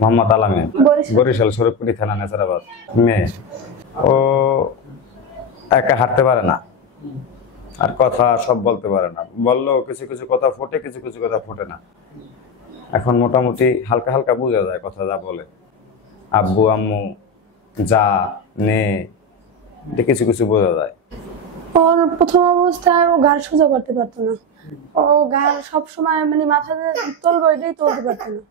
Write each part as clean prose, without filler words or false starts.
মোহাম্মদ আলামিন, বরিশাল শরীফপুরি থানা, নেসারাবাদ। মেয়ে, ও একা হাঁটতে পারে না, আর কথা সব বলতে পারে না। বললেও কিছু কিছু কথা ফোটে, কিছু কিছু কথা ফোটে না। এখন মোটামুটি হালকা হালকা বোঝা যায় কথা যা বলে। আব্বু আম্মু যা নে, এটা কিছু কিছু বোঝা যায়। ওর প্রথম অবস্থায় ও গাড় সোজা করতে পারতো না। ও গাড় সবসময় মানে মাথাতে তুলবো এটাই তুলতে পারতো না।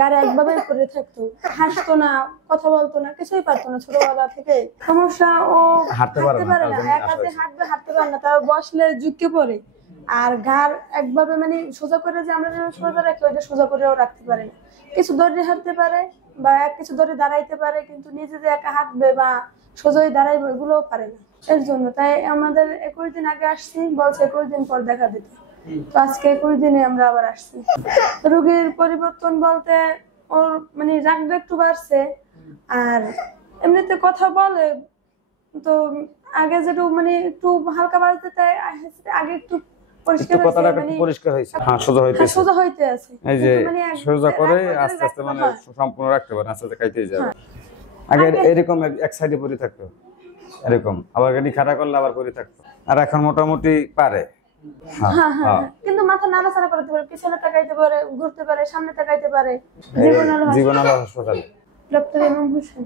গাড়ি একভাবেই পড়ে থাকতো, হাসতো না, কথা বলতো না, কিছুই পারতো না। ছোটবেলা থেকে সমস্যা, ও হাঁটতে পারে না, এক হাতে হাঁটতে পারে না, তাও বসলে ঝুঁকে পড়ে। আর গাড় একভাবে মানে সোজা করে যে আমরা সোজা রাখি, ওইটা সোজা করেও রাখতে পারে না। কিছু ধরে হাঁটতে পারে বা কিছু ধরে দাঁড়াইতে পারে, কিন্তু নিজে যে একা হাঁটবে বা সোজাই দাঁড়াইবে এগুলোও পারে না। এর জন্য তাই আমাদের 21 দিন আগে আসছি, বলছে 21 দিন পর দেখা দিতে। তো আজকে 21 দিনে আমরা আবার আসছি। রোগীর পরিবর্তন বলতে ওর মানে রাগটা একটু বাড়ছে, আর এমনিতে কথা বলে। তো আগে যেটু মানে একটু হালকা বাজতে, তাই আগে একটু সোজা হইতে আছে। এই যে সোজা করে আস্তে আস্তে মানে সম্পূর্ণ রাখতে পারে, আস্তে আস্তে খাইতেই যাবে। আগে এরকম এক সাইডে পড়ে থাকতো, এরকম আবার গাড়ি খাড়া করলে আবার পড়ে থাকতো। আর এখন মোটামুটি পারে। কিন্তু মাথা নাড়াচাড়া করতে পারে, পিছনে তাকাইতে পারে, ঘুরতে পারে, সামনে তাকাইতে পারে। জীবনাল হাসপাতালে ডক্টর ইমাম হোসেন।